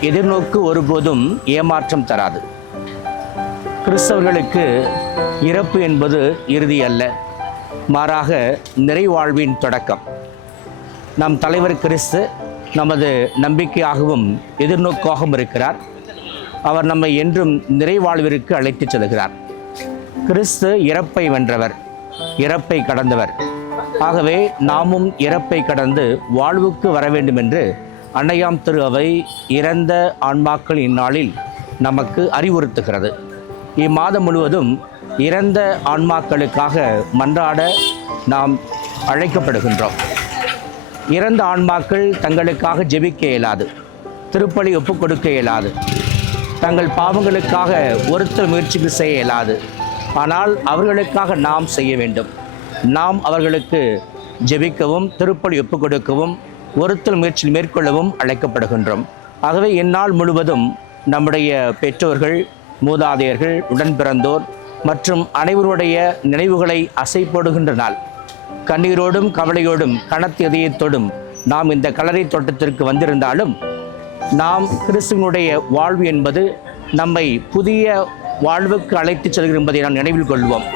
எதிர்நோக்கு ஒருபோதும் ஏமாற்றம் தராது. கிறிஸ்தவர்களுக்கு இறப்பு என்பது இறுதி அல்ல. மாறாக நிறைவாழ்வின் தொடக்கம். நம் தலைவர் கிறிஸ்து நமது நம்பிக்கையாகவும் எதிர்நோக்காகவும் இருக்கிறார். அவர் நம்மை என்றும் நிறைவாழ்விற்கு அழைத்துச் செல்கிறார். கிறிஸ்து இறப்பை வென்றவர் இறப்பை கடந்தவர். ஆகவே நாமும் இறப்பை கடந்து வாழ்வுக்கு வர வேண்டும் என்று அன்னையாம் திரு அவை இறந்த ஆன்மாக்கள் இந்நாளில் நமக்கு அறிவுறுத்துகிறது. இம்மாதம் முழுவதும் இறந்த ஆன்மாக்களுக்காக மன்றாட நாம் அழைக்கப்படுகின்றோம். இறந்த ஆன்மாக்கள் தங்களுக்காக ஜெபிக்க இயலாது திருப்பலி ஒப்புக் கொடுக்க இயலாது தங்கள் பாவங்களுக்காக ஒருத்தர் முயற்சிக்கு செய்ய இயலாது. ஆனால் அவர்களுக்காக நாம் செய்ய வேண்டும். நாம் அவர்களுக்கு ஜெபிக்கவும் திருப்பலி ஒப்புக் கொடுக்கவும் ஒருத்தல் முயற்சி மேற்கொள்ளவும் அழைக்கப்படுகின்றோம். ஆகவே இந்நாள் முழுவதும் நம்முடைய பெற்றோர்கள் மூதாதையர்கள் உடன் பிறந்தோர் மற்றும் அனைவருடைய நினைவுகளை அசைப்போடுகின்ற நாள். கண்ணீரோடும் கவலையோடும் கனத்த இதயத்தோடும் நாம் இந்த கலரை தோட்டத்திற்கு வந்திருந்தாலும் நாம் கிறிஸ்துவனுடைய வாழ்வு என்பது நம்மை புதிய வாழ்வுக்கு அழைத்துச் செல்கிற என்பதை நாம் நினைவில் கொள்வோம்.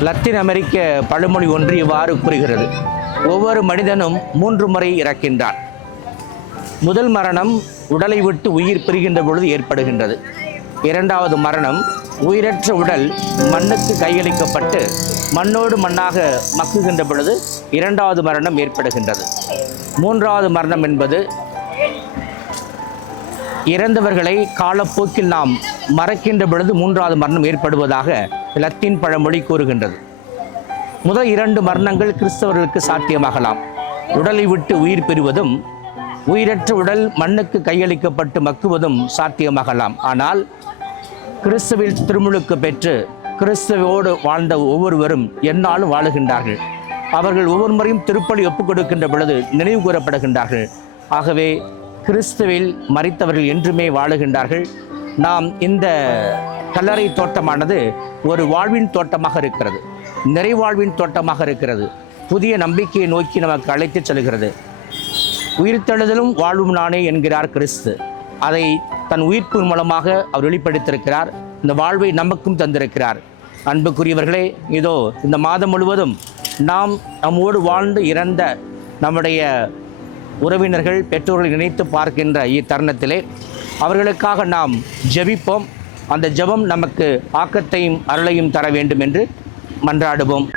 லத்தீன் அமெரிக்க பழமொழி ஒன்று இவ்வாறு கூறுகிறது. ஒவ்வொரு மனிதனும் மூன்று முறை இறக்கின்றான். முதல் மரணம் உடலை விட்டு உயிர் பிரிகின்ற பொழுது ஏற்படுகின்றது. இரண்டாவது மரணம் உயிரற்ற உடல் மண்ணுக்கு கையளிக்கப்பட்டு மண்ணோடு மண்ணாக மக்குகின்ற பொழுது இரண்டாவது மரணம் ஏற்படுகின்றது. மூன்றாவது மரணம் என்பது இறந்தவர்களை காலப்போக்கில் நாம் மறக்கின்ற பொழுது மூன்றாவது மரணம் ஏற்படுவதாக லத்தீன் பழமொழி கூறுகின்றது. முதல் இரண்டு மரணங்கள் கிறிஸ்தவர்களுக்கு சாத்தியமாகலாம். உடலை விட்டு உயிர் பெறுவதும் உயிரற்ற உடல் மண்ணுக்கு கையளிக்கப்பட்டு மக்குவதும் சாத்தியமாகலாம். ஆனால் கிறிஸ்துவில் திருமுழுக்கு பெற்று கிறிஸ்துவோடு வாழ்ந்த ஒவ்வொருவரும் என்னாலும் வாழுகின்றார்கள். அவர்கள் ஒவ்வொரு முறையும் திருப்பலி ஒப்புக் கொடுக்கின்ற பொழுது நினைவு கூறப்படுகின்றார்கள். ஆகவே கிறிஸ்துவில் மறித்தவர்கள் என்றுமே வாழுகின்றார்கள். நாம் இந்த கல்லறை தோட்டமானது ஒரு வாழ்வின் தோட்டமாக இருக்கிறது. நிறைவாழ்வின் தோட்டமாக இருக்கிறது. புதிய நம்பிக்கையை நோக்கி நமக்கு அழைத்துச் செல்கிறது. உயிர்த்தெழுதலும் வாழ்வும் நானே என்கிறார் கிறிஸ்து. அதை தன் உயிர்ப்பு மூலமாக அவர் வெளிப்படுத்தியிருக்கிறார். இந்த வாழ்வை நமக்கும் தந்திருக்கிறார். அன்புக்குரியவர்களே இதோ இந்த மாதம் முழுவதும் நாம் நம்மோடு வாழ்ந்து இறந்த நம்முடைய உறவினர்கள் பெற்றோர்களை நினைத்து பார்க்கின்ற இத்தருணத்திலே அவர்களுக்காக நாம் ஜெபிப்போம். அந்த ஜெபம் நமக்கு ஆக்கத்தையும் அருளையும் தர வேண்டும் என்று மன்றாடுவோம்.